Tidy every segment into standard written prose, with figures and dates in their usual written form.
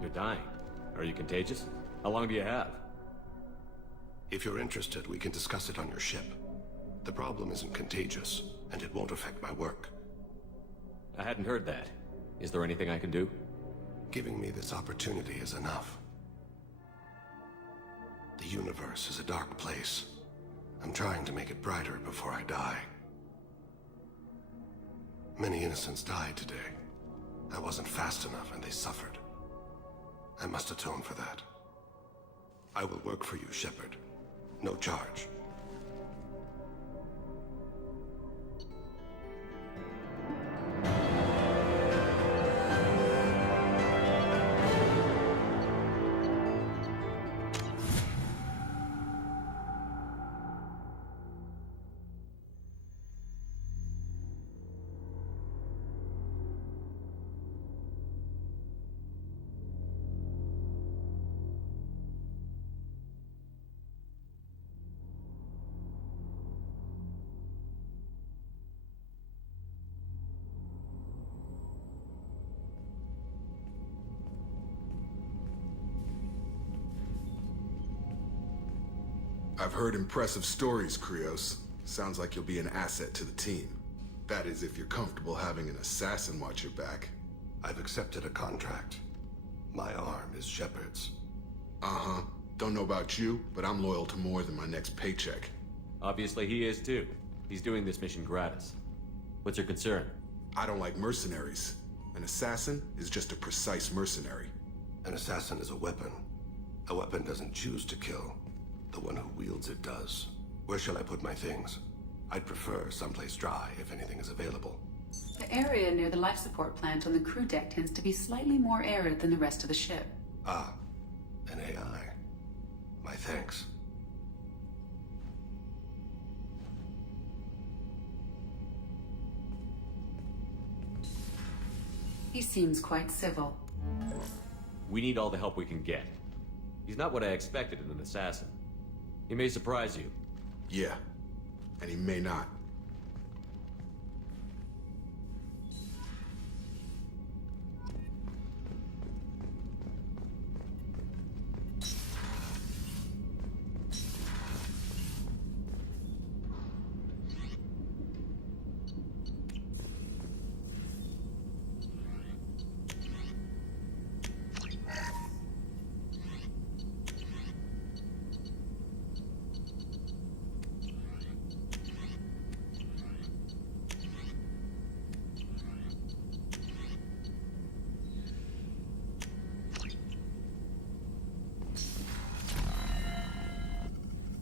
You're dying. Are you contagious? How long do you have? If you're interested, we can discuss it on your ship. The problem isn't contagious, and it won't affect my work. I hadn't heard that. Is there anything I can do? Giving me this opportunity is enough. The universe is a dark place. I'm trying to make it brighter before I die. Many innocents died today. I wasn't fast enough and they suffered. I must atone for that. I will work for you, Shepard. No charge. I've heard impressive stories, Krios. Sounds like you'll be an asset to the team. That is, if you're comfortable having an assassin watch your back. I've accepted a contract. My arm is Shepard's. Uh-huh. Don't know about you, but I'm loyal to more than my next paycheck. Obviously he is too. He's doing this mission gratis. What's your concern? I don't like mercenaries. An assassin is just a precise mercenary. An assassin is a weapon. A weapon doesn't choose to kill. The one who wields it does. Where shall I put my things? I'd prefer someplace dry if anything is available. The area near the life support plant on the crew deck tends to be slightly more arid than the rest of the ship. Ah, an AI. My thanks. He seems quite civil. We need all the help we can get. He's not what I expected in an assassin. He may surprise you. Yeah, and he may not.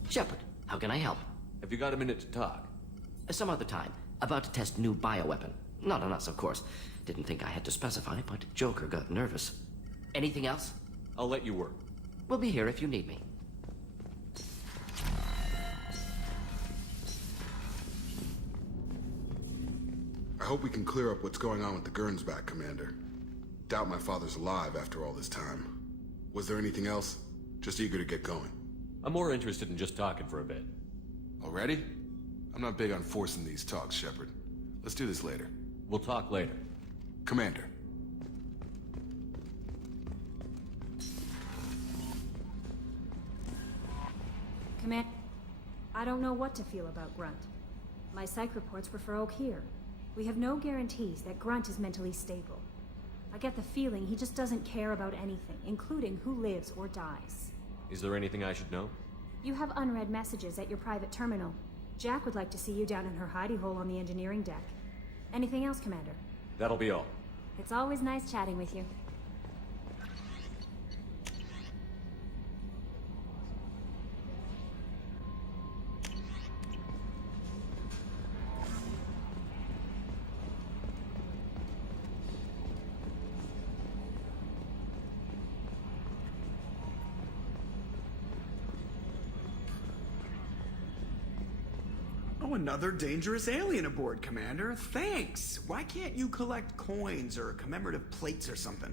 Shepard, how can I help? Have you got a minute to talk? Some other time. About to test new bioweapon. Not on us, of course. Didn't think I had to specify, but Joker got nervous. Anything else? I'll let you work. We'll be here if you need me. I hope we can clear up what's going on with the Gernsback, Commander. Doubt my father's alive after all this time. Was there anything else? Just eager to get going. I'm more interested in just talking for a bit. Already? I'm not big on forcing these talks, Shepard. Let's do this later. We'll talk later. Commander. Command... I don't know what to feel about Grunt. My psych reports were for Oak here. We have no guarantees that Grunt is mentally stable. I get the feeling he just doesn't care about anything, including who lives or dies. Is there anything I should know? You have unread messages at your private terminal. Jack would like to see you down in her hidey hole on the engineering deck. Anything else, Commander? That'll be all. It's always nice chatting with you. Oh, another dangerous alien aboard, Commander. Thanks. Why can't you collect coins or commemorative plates or something?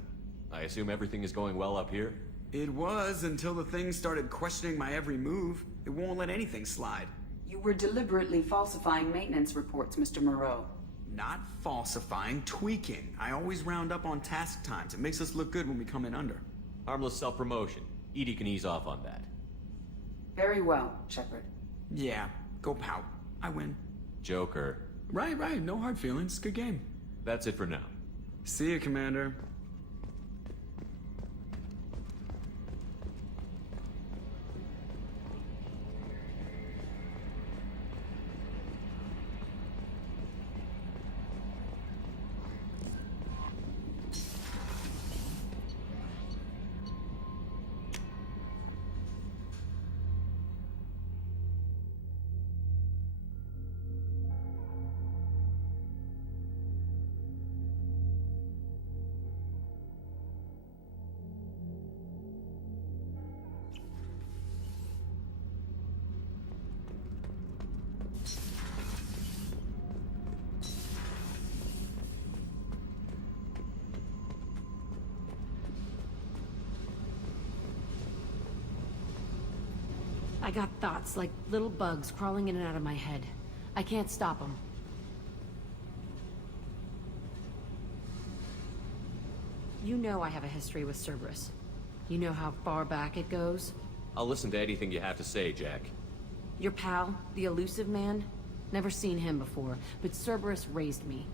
I assume everything is going well up here? It was until the thing started questioning my every move. It won't let anything slide. You were deliberately falsifying maintenance reports, Mr. Moreau. Not falsifying, tweaking. I always round up on task times. It makes us look good when we come in under. Harmless self-promotion. EDI can ease off on that. Very well, Shepard. Yeah, go pout. I win. Joker. Right, no hard feelings. Good game. That's it for now. See you, Commander. I got thoughts like little bugs crawling in and out of my head. I can't stop them. You know I have a history with Cerberus. You know how far back it goes? I'll listen to anything you have to say, Jack. Your pal, the Elusive Man? Never seen him before, but Cerberus raised me.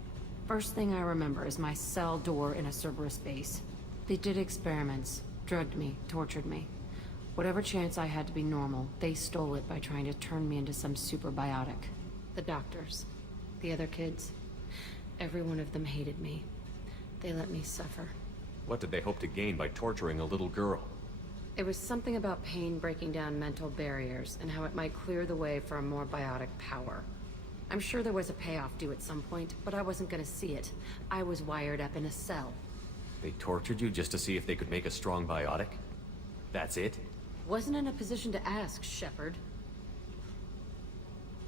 First thing I remember is my cell door in a Cerberus base. They did experiments, drugged me, tortured me. Whatever chance I had to be normal, they stole it by trying to turn me into some superbiotic. The doctors, the other kids, every one of them hated me. They let me suffer. What did they hope to gain by torturing a little girl? It was something about pain breaking down mental barriers and how it might clear the way for a more biotic power. I'm sure there was a payoff due at some point, but I wasn't gonna see it. I was wired up in a cell. They tortured you just to see if they could make a strong biotic? That's it? Wasn't in a position to ask, Shepard.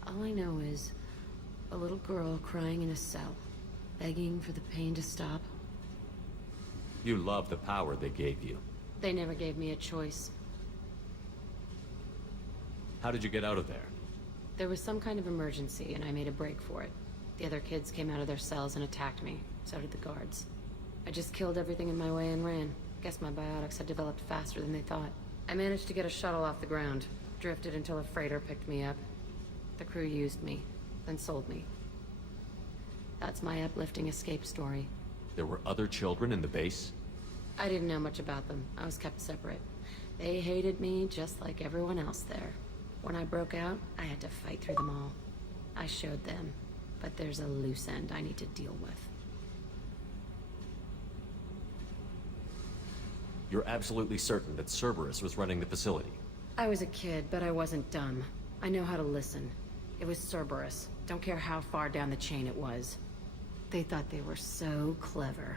All I know is a little girl crying in a cell, begging for the pain to stop. You love the power they gave you. They never gave me a choice. How did you get out of there? There was some kind of emergency, and I made a break for it. The other kids came out of their cells and attacked me. So did the guards. I just killed everything in my way and ran. Guess my biotics had developed faster than they thought. I managed to get a shuttle off the ground. Drifted until a freighter picked me up. The crew used me, then sold me. That's my uplifting escape story. There were other children in the base? I didn't know much about them. I was kept separate. They hated me just like everyone else there. When I broke out, I had to fight through them all. I showed them, but there's a loose end I need to deal with. You're absolutely certain that Cerberus was running the facility? I was a kid, but I wasn't dumb. I know how to listen. It was Cerberus. Don't care how far down the chain it was. They thought they were so clever.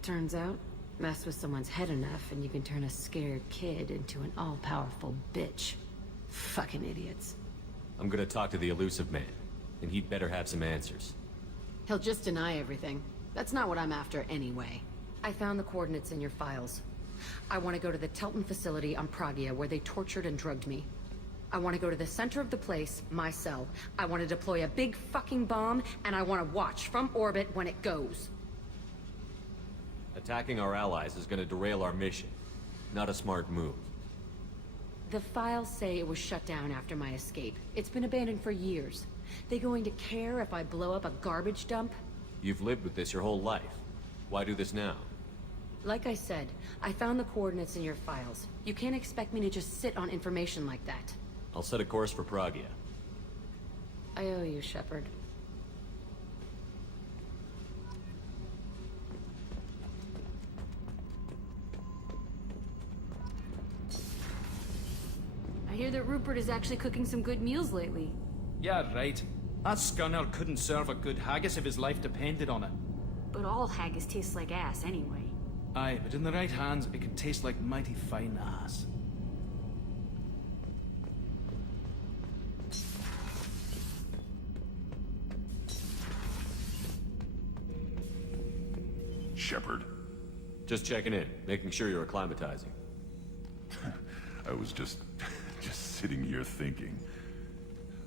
Turns out, mess with someone's head enough and you can turn a scared kid into an all-powerful bitch. Fucking idiots. I'm gonna talk to the Elusive Man, and he'd better have some answers. He'll just deny everything. That's not what I'm after anyway. I found the coordinates in your files. I want to go to the Telton facility on Pragia where they tortured and drugged me. I want to go to the center of the place, my cell. I want to deploy a big fucking bomb, and I want to watch from orbit when it goes. Attacking our allies is gonna derail our mission. Not a smart move. The files say it was shut down after my escape. It's been abandoned for years. They going to care if I blow up a garbage dump? You've lived with this your whole life. Why do this now? Like I said, I found the coordinates in your files. You can't expect me to just sit on information like that. I'll set a course for Pragia. I owe you, Shepard. I hear that Rupert is actually cooking some good meals lately. Yeah, right. That scunner couldn't serve a good haggis if his life depended on it. But all haggis tastes like ass anyway. Aye, but in the right hands, it can taste like mighty fine ass. Shepard. Just checking in, making sure you're acclimatizing. I was just sitting here thinking.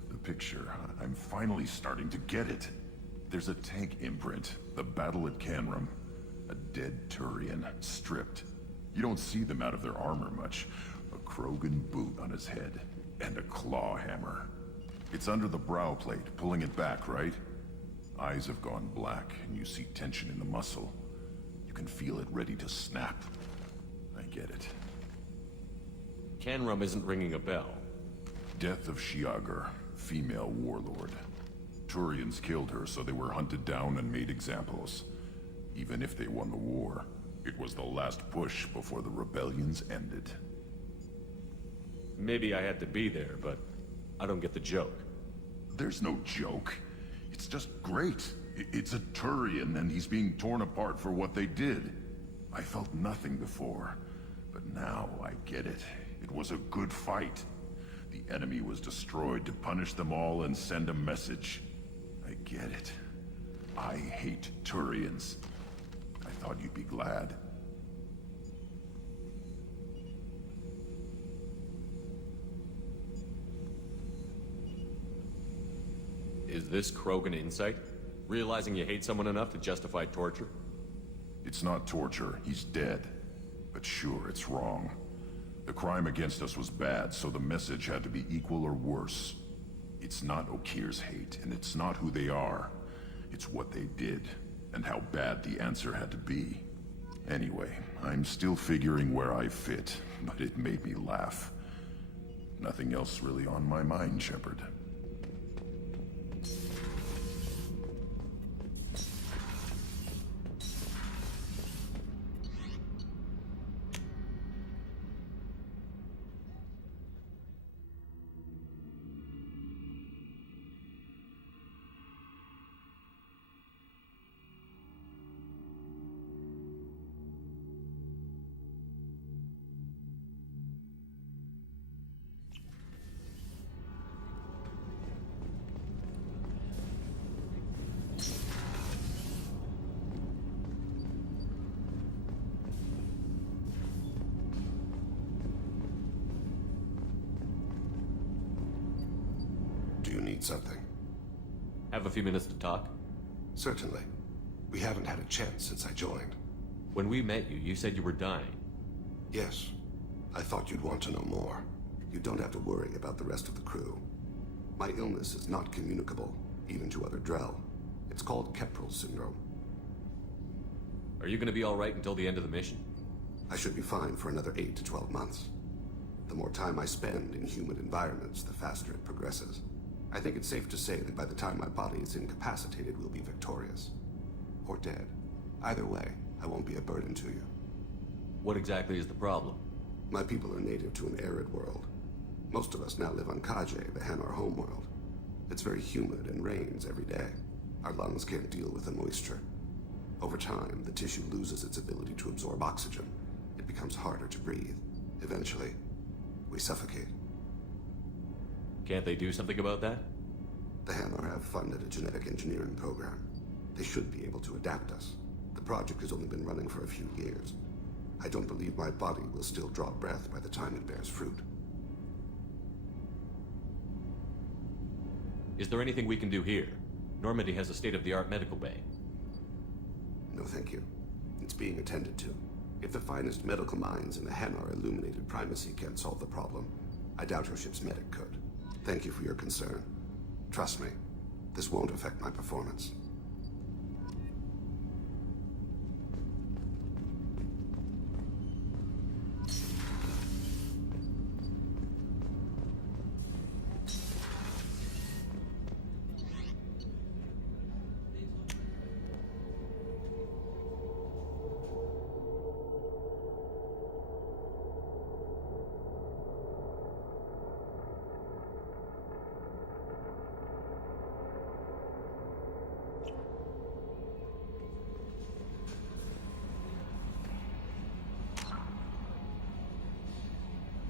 The picture, I'm finally starting to get it. There's a tank imprint, the battle at Canrum. A dead Turian, stripped. You don't see them out of their armor much. A Krogan boot on his head, and a claw hammer. It's under the brow plate, pulling it back, right? Eyes have gone black, and you see tension in the muscle. You can feel it ready to snap. I get it. Canrum isn't ringing a bell. Death of Shiagar, female warlord. Turians killed her, so they were hunted down and made examples. Even if they won the war, it was the last push before the rebellions ended. Maybe I had to be there, but I don't get the joke. There's no joke. It's just great. It's a Turian, and he's being torn apart for what they did. I felt nothing before, but now I get it. It was a good fight. The enemy was destroyed to punish them all and send a message. I get it. I hate Turians. I thought you'd be glad. Is this Krogan insight? Realizing you hate someone enough to justify torture? It's not torture. He's dead. But sure, it's wrong. The crime against us was bad, so the message had to be equal or worse. It's not Okir's hate, and it's not who they are. It's what they did, and how bad the answer had to be. Anyway, I'm still figuring where I fit, but it made me laugh. Nothing else really on my mind, Shepard. Do you need something? Have a few minutes to talk? Certainly. We haven't had a chance since I joined. When we met you, you said you were dying. Yes. I thought you'd want to know more. You don't have to worry about the rest of the crew. My illness is not communicable, even to other Drell. It's called Keprel syndrome. Are you gonna be alright until the end of the mission? I should be fine for another 8 to 12 months. The more time I spend in human environments, the faster it progresses. I think it's safe to say that by the time my body is incapacitated, we'll be victorious. Or dead. Either way, I won't be a burden to you. What exactly is the problem? My people are native to an arid world. Most of us now live on Kaje, the Hanar homeworld. It's very humid and rains every day. Our lungs can't deal with the moisture. Over time, the tissue loses its ability to absorb oxygen. It becomes harder to breathe. Eventually, we suffocate. Can't they do something about that? The Hanar have funded a genetic engineering program. They should be able to adapt us. The project has only been running for a few years. I don't believe my body will still draw breath by the time it bears fruit. Is there anything we can do here? Normandy has a state-of-the-art medical bay. No, thank you. It's being attended to. If the finest medical minds in the Hanar illuminated primacy can't solve the problem, I doubt your ship's medic could. Thank you for your concern. Trust me, this won't affect my performance.